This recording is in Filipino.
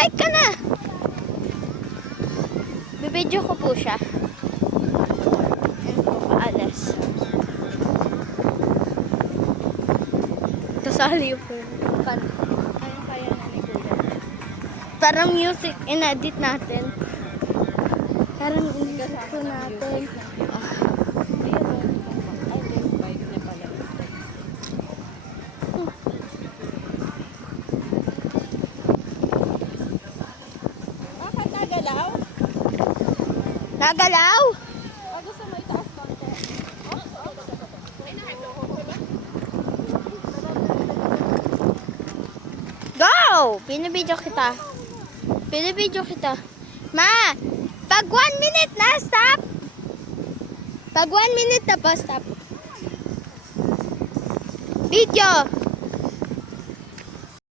Magbike ka na. Bibidyo ko po siya. Ayan po, paalas. Kasali po. Kaya na ni Kuya. Parang music, in-edit natin. Parang in-edit po natin. Bike niya pala. Bakit nagalaw? Nagalaw? Gusto mo itaas konti? Go! Pinabidyo kita. Pinabidyo kita. Ma! Pag 1 minute na, stop! Pag 1 minute na po, stop. Video!